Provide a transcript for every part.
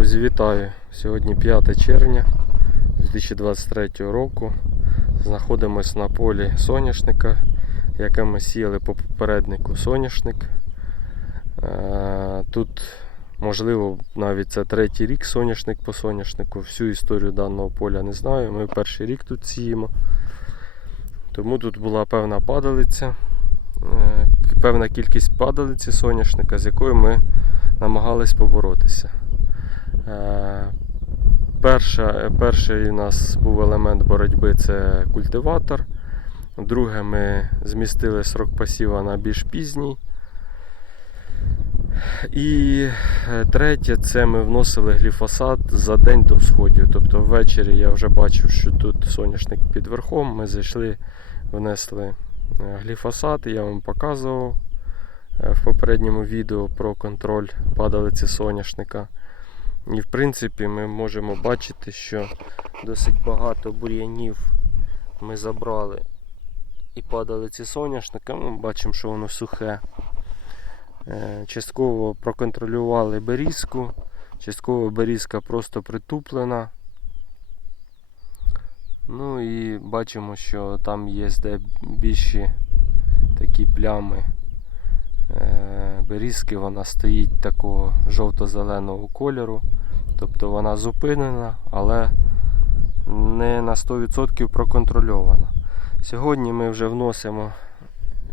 Друзі, вітаю! Сьогодні 5 червня 2023 року. Знаходимось на полі соняшника, яке ми сіяли по попереднику соняшник. Е, Тут, можливо, навіть це третій рік соняшник по соняшнику. Всю історію даного поля не знаю. Ми перший рік тут сіємо. Тому тут була певна падалиця, е, певна кількість падалиці соняшника, з якою ми намагались поборотися. Е, Перша, перший у нас був елемент боротьби це культиватор. Друге, ми змістили срок пасіва на більш пізній. І е, третє, це ми вносили гліфосат за день до всходів. Тобто ввечері я вже бачив, що тут соняшник під верхом. Ми зайшли, внесли е, гліфосат, я вам показував в попередньому відео про контроль падалиці соняшника. І в принципі ми можемо бачити, що досить багато бур'янів ми забрали і падалиці соняшника. Ми бачимо, що воно сухе. Е, Частково проконтролювали берізку, частково берізка просто притуплена. Ну і бачимо, що там є де більші такі плями е, берізки, вона стоїть такого жовто-зеленого кольору. Тобто вона зупинена, але не на 100% проконтрольована. Сьогодні ми вже вносимо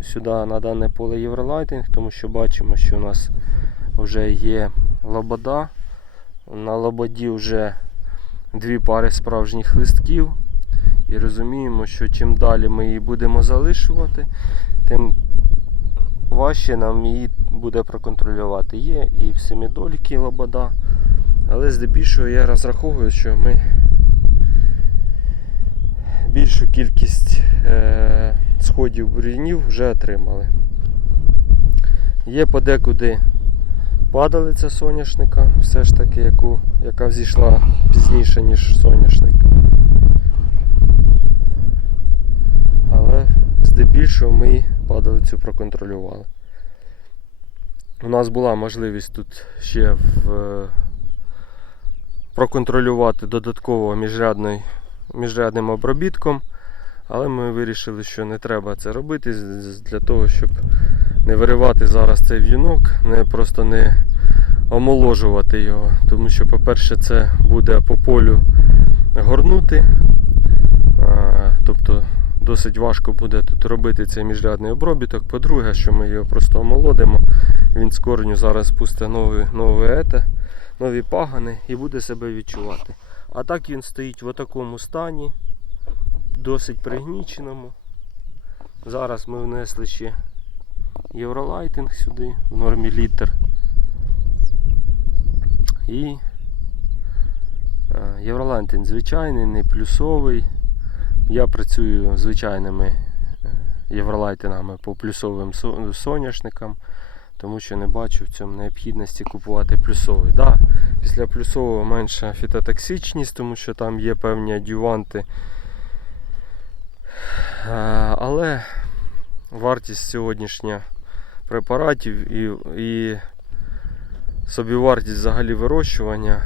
сюди на дане поле Євролайтинг, тому що бачимо, що у нас вже є лобода. На лободі вже дві пари справжніх листків. І розуміємо, що чим далі ми її будемо залишувати, тим важче нам її буде проконтролювати. Є і в семидольки лобода. Але здебільшого я розраховую, що ми більшу кількість е, сходів бур'янів вже отримали. Є подекуди падалиця соняшника, все ж таки, яку, яка взійшла пізніше, ніж соняшник. Але здебільшого ми падалицю проконтролювали. У нас була можливість тут ще в, е, проконтролювати додатково міжрядним обробітком, але ми вирішили, що не треба це робити для того, щоб не виривати зараз цей в'юнок, не просто не омоложувати його. Тому що, по-перше, це буде по полю горнути. Досить важко буде тут робити цей міжрядний обробіток. По-друге, що ми його просто омолодимо, він з кореню зараз пусте нові, нові, ете, нові пагани і буде себе відчувати. А так він стоїть в такому стані, досить пригніченому. Зараз ми внесли ще євролайтинг сюди в нормі літр. І е, євролайтинг звичайний, не плюсовий. Я працюю звичайними е, євролайтингами по плюсовим соняшникам, тому що не бачу в цьому необхідності купувати плюсовий. Да, після плюсового менша фітотоксичність, тому що там є певні адюванти. Е, Але вартість сьогоднішня препаратів і, і собівартість взагалі вирощування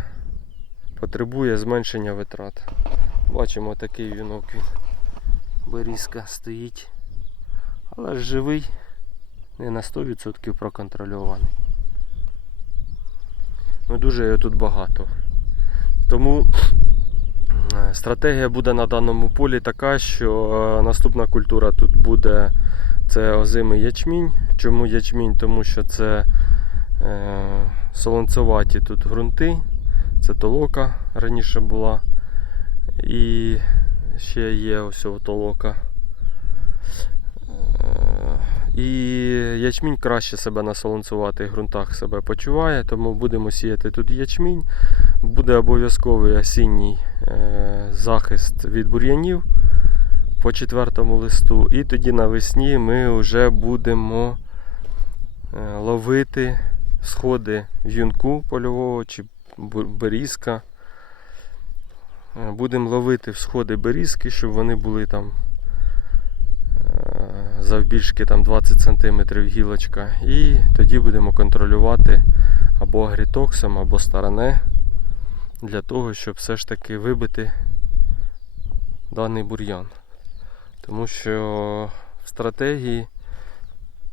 потребує зменшення витрат. Бачимо такий вінок він. Берізка стоїть. Але живий, не на 100% проконтрольований. Ну дуже його тут багато. Тому е, стратегія буде на даному полі така, що е, наступна культура тут буде це озимий ячмінь. Чому ячмінь? Тому що це е, солонцеваті тут ґрунти, це толока раніше була. І ще є ось о толока. Е, І ячмінь краще себе на солонцюватих ґрунтах себе почуває, тому будемо сіяти тут ячмінь. Буде обов'язковий осінній е, захист від бур'янів по четвертому листу. І тоді навесні ми вже будемо е, ловити сходи в'юнку польового чи берізка. Е, Будемо ловити всходи берізки, щоб вони були там е, завбільшки там 20 см гілочка. І тоді будемо контролювати або агрітоксом, або старане для того, щоб все ж таки вибити даний бур'ян. Тому що в стратегії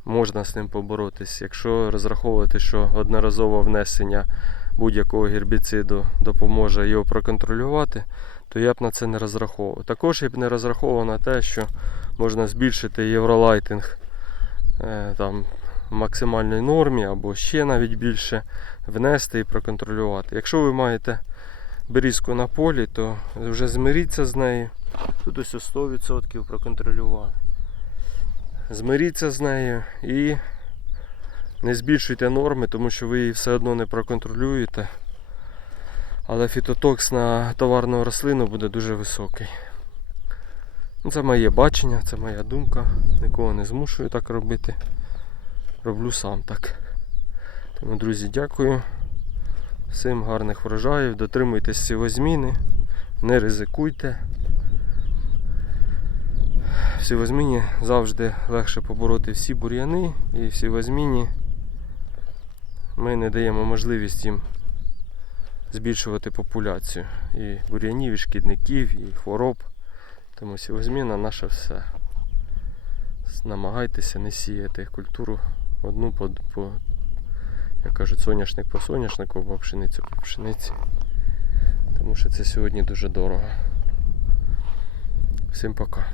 можна з ним поборотись. Якщо розраховувати, що одноразове внесення будь-якого гербіциду допоможе його проконтролювати, то я б на це не розраховував. Також я б не розраховував на те, що можна збільшити євролайтинг е, там, в максимальній нормі або ще навіть більше внести і проконтролювати. Якщо ви маєте берізку на полі, то вже змиріться з нею. Тут ось 100% проконтролювали. Змиріться з нею і не збільшуйте норми, тому що ви її все одно не проконтролюєте. Але фітотокс на товарну рослину буде дуже високий. Це моє бачення, це моя думка. Нікого не змушую так робити. Роблю сам так. Тому, друзі, дякую. Всім гарних врожаїв, дотримуйтесь сівозміни, не ризикуйте. В сівозміні завжди легше побороти всі бур'яни і в сівозміні ми не даємо можливість їм збільшувати популяцію і бур'янів, і шкідників, і хвороб. Тому сівозміна наше все. Намагайтеся не сіяти культуру одну по, по як кажуть, соняшник по соняшнику або пшеницю по пшениці. Тому що це сьогодні дуже дорого. Всім пока.